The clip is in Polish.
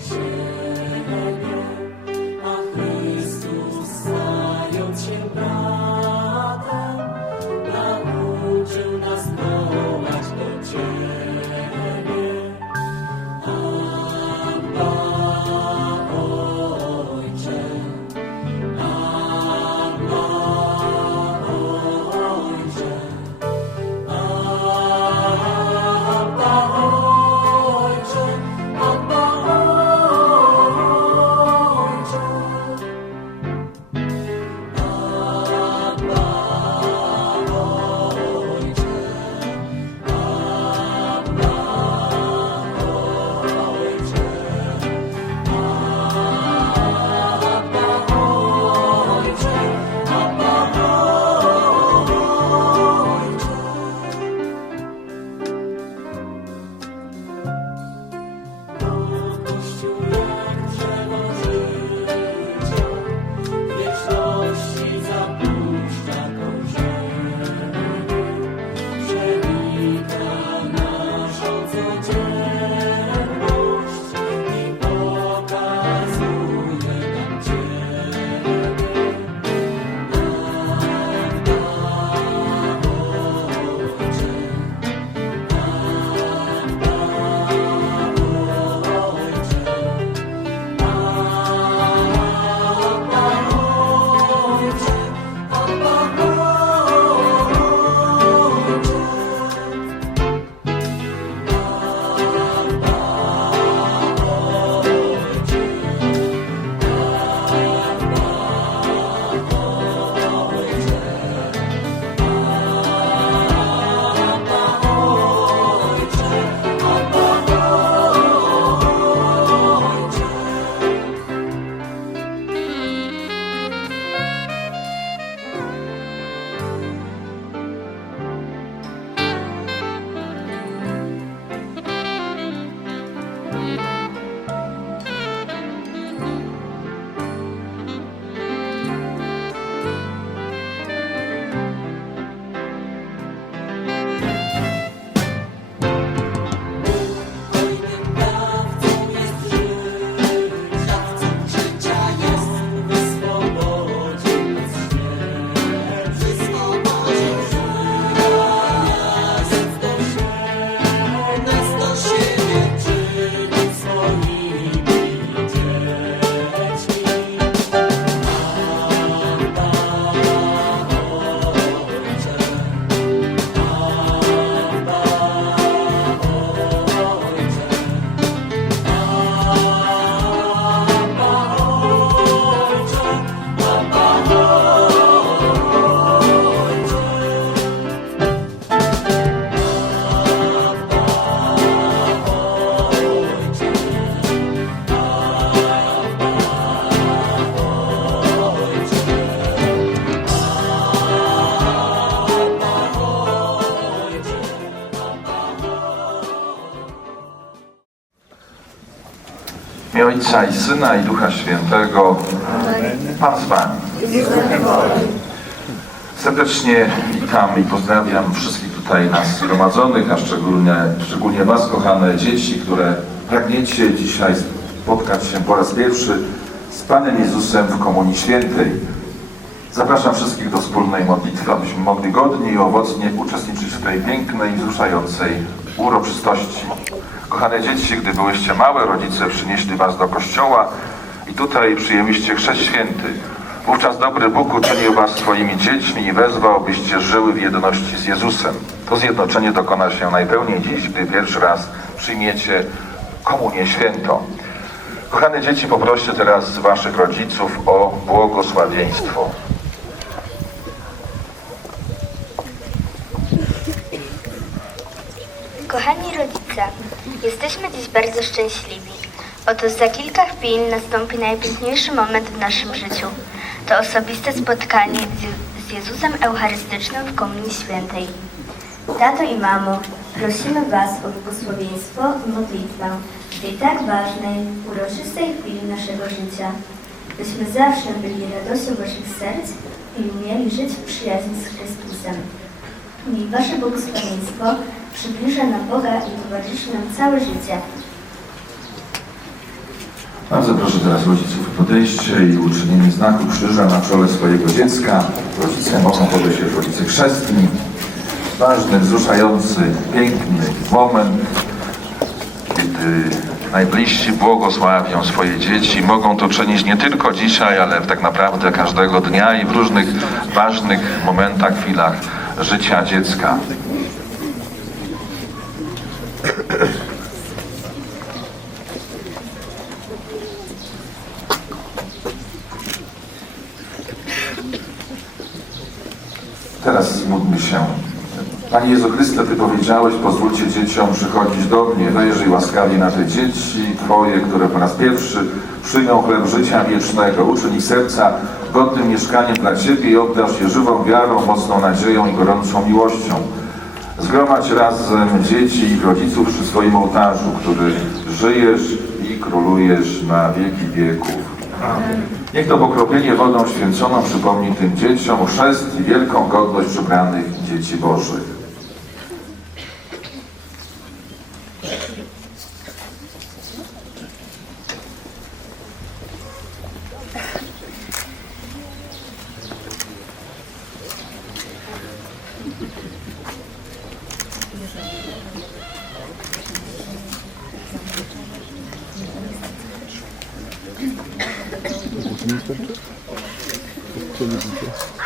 Ciebie, Imię Ojca i Syna i Ducha Świętego. Pan z Wami. Serdecznie witam i pozdrawiam wszystkich tutaj nas zgromadzonych, a szczególnie, szczególnie Was, kochane dzieci, które pragniecie dzisiaj spotkać się po raz pierwszy z Panem Jezusem w Komunii Świętej. Zapraszam wszystkich do wspólnej modlitwy, abyśmy mogli godnie i owocnie uczestniczyć w tej pięknej, wzruszającej uroczystości. Kochane dzieci, gdy byłyście małe, rodzice przynieśli was do kościoła i tutaj przyjęliście chrzest święty. Wówczas dobry Bóg uczynił was swoimi dziećmi i wezwał, byście żyły w jedności z Jezusem. To zjednoczenie dokona się najpełniej dziś, gdy pierwszy raz przyjmiecie komunię świętą. Kochane dzieci, poproście teraz waszych rodziców o błogosławieństwo. Kochani rodzice, jesteśmy dziś bardzo szczęśliwi. Oto za kilka chwil nastąpi najpiękniejszy moment w naszym życiu. To osobiste spotkanie z- z Jezusem Eucharystycznym w Komunii Świętej. Tato i mamo, prosimy Was o błogosławieństwo i modlitwę w tej tak ważnej, uroczystej chwili naszego życia, byśmy zawsze byli radością Waszych serc i umieli żyć w przyjaźni z Chrystusem. Niech Wasze błogosławieństwo przybliża nam Boga i towarzyszy nam całe życie. Bardzo proszę teraz rodziców o podejście i uczynienie znaku krzyża na czole swojego dziecka. Rodzice mogą podejść jak rodzice chrzestni. Ważny, wzruszający, piękny moment, kiedy najbliżsi błogosławią swoje dzieci. Mogą to czynić nie tylko dzisiaj, ale tak naprawdę każdego dnia i w różnych ważnych momentach, chwilach życia dziecka. Teraz módlmy się. Panie Jezu Chryste, Ty powiedziałeś, pozwólcie dzieciom przychodzić do mnie. Wyjrzyj łaskawie na te dzieci Twoje, które po raz pierwszy przyjmą chleb życia wiecznego. Uczyń ich serca godnym mieszkaniem dla Ciebie i obdarz je żywą wiarą, mocną nadzieją i gorącą miłością. Zgromadź razem dzieci i rodziców przy swoim ołtarzu, który żyjesz i królujesz na wieki wieków. Niech to pokropienie wodą święconą przypomni tym dzieciom chrzest i wielką godność przybranych dzieci Bożych. Thank you.